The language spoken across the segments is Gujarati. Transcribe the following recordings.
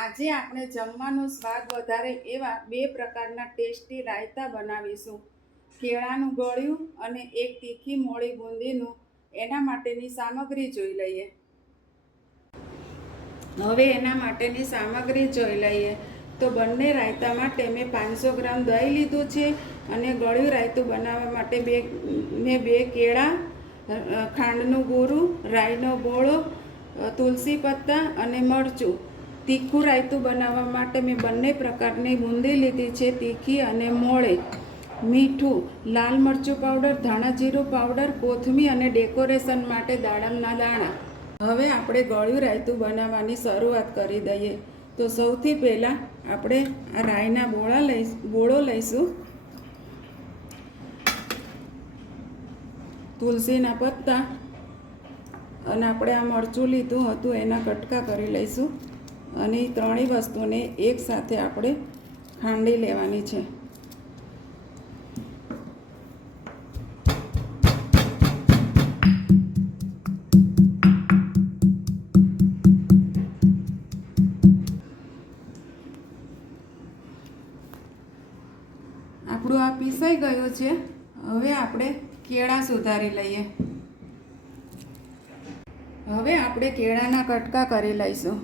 આજે આપણે જમવાનો સ્વાદ વધારે એવા બે પ્રકારના ટેસ્ટી રાયતા બનાવીશું. કેળાનું ગળ્યું અને એક તીખી મોળી બુંદીનું. એના માટેની સામગ્રી જોઈ લઈએ. હવે એના માટેની સામગ્રી જોઈ લઈએ. તો બંને રાયતા માટે મેં 500 ગ્રામ દહીં લીધું છે અને ગળ્યું રાયતું બનાવવા માટે મેં બે કેળા, ખાંડનું ગોરું, રાઈનો ગોળો, તુલસી પત્તા અને મરચું. તીખું રાયતું બનાવવા માટે મેં બંને પ્રકારની બુંદી લીધી છે, તીખી અને મોળી. મીઠું, લાલ મરચું પાવડર, ધાણા જીરું પાવડર, કોથમીર અને ડેકોરેશન માટે દાડમના દાણા. હવે આપણે ગળ્યું રાયતું બનાવવાની શરૂઆત કરી દઈએ. તો સૌથી પહેલાં આપણે આ રાઈના ગોળો લઈશું, તુલસીના પત્તા અને આપણે આ મરચું લીધું હતું એના કટકા કરી લઈશું. અને એ ત્રણેય વસ્તુને એકસાથે આપણે ખાંડી લેવાની છે. આપણું આ પીસાઈ ગયું છે. હવે આપણે કેળા સુધારી લઈએ. હવે આપણે કેળાના કટકા કરી લઈશું.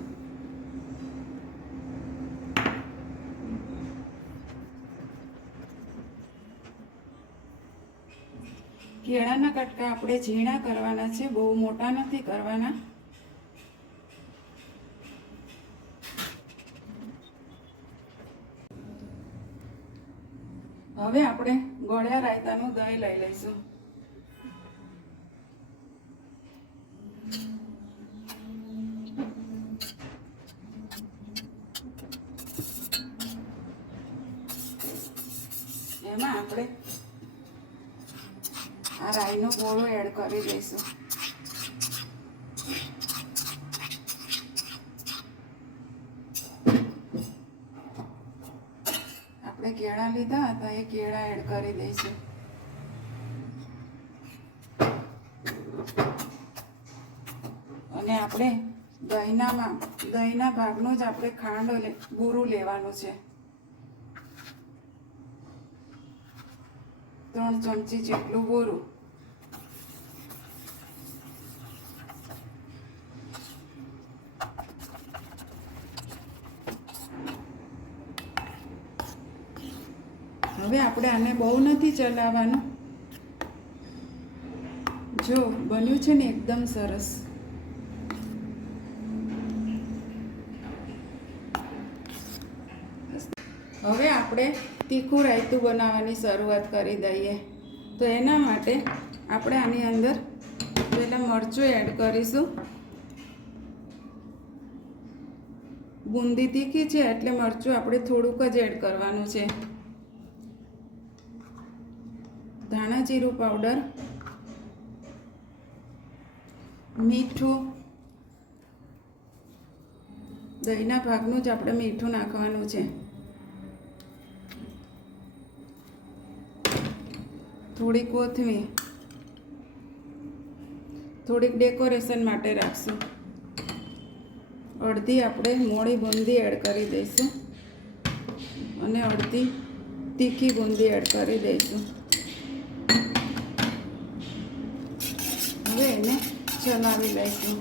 કેળાના કટકા આપણે ઝીણા કરવાના છે, બહુ મોટા નથી કરવાના. હવે આપણે ગળ્યા રાયતાનું દહીં લઈ લઈશું. એમાં આપણે આ રાઈનો ગોળો એડ કરી દઈશું. આપણે કેળા લીધા હતા એ કેળા એડ કરી દઈશું. અને આપણે દહીંના ભાગનું જ આપણે બુરું લેવાનું છે. 3 ચમચી જેટલું બુરું. હવે આપણે આને બહુ નથી ચલાવવાનું. જો બન્યું છે ને એકદમ સરસ. હવે આપણે તીખું રાયતું બનાવવાની શરૂઆત કરી દઈએ. તો એના માટે આપણે આની અંદર પહેલાં મરચું એડ કરીશું. બુંદી તીખી છે એટલે મરચું આપણે થોડુંક જ એડ કરવાનું છે. ધાણા જીરું પાવડર, મીઠું, દહીંના ભાગનું જ આપણે મીઠું નાખવાનું છે. થોડી કોથમીર, થોડીક ડેકોરેશન માટે રાખશું. અડધી આપણે મોળી બુંદી એડ કરી દઈશું અને અડધી તીખી બુંદી એડ કરી દઈશું. હવે એને ચલાવી લઈશું.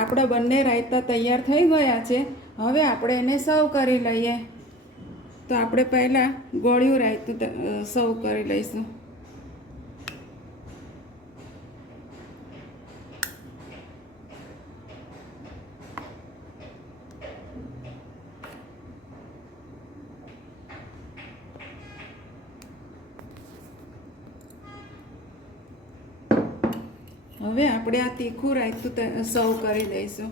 આપણા બંને રાયતા તૈયાર થઈ ગયા છે. હવે આપણે એને સર્વ કરી લઈએ. તો આપણે પહેલાં ગળ્યું રાયતું સર્વ કરી લઈશું. હવે આપણે આ તીખું રાયતું સર્વ કરી દઈશું.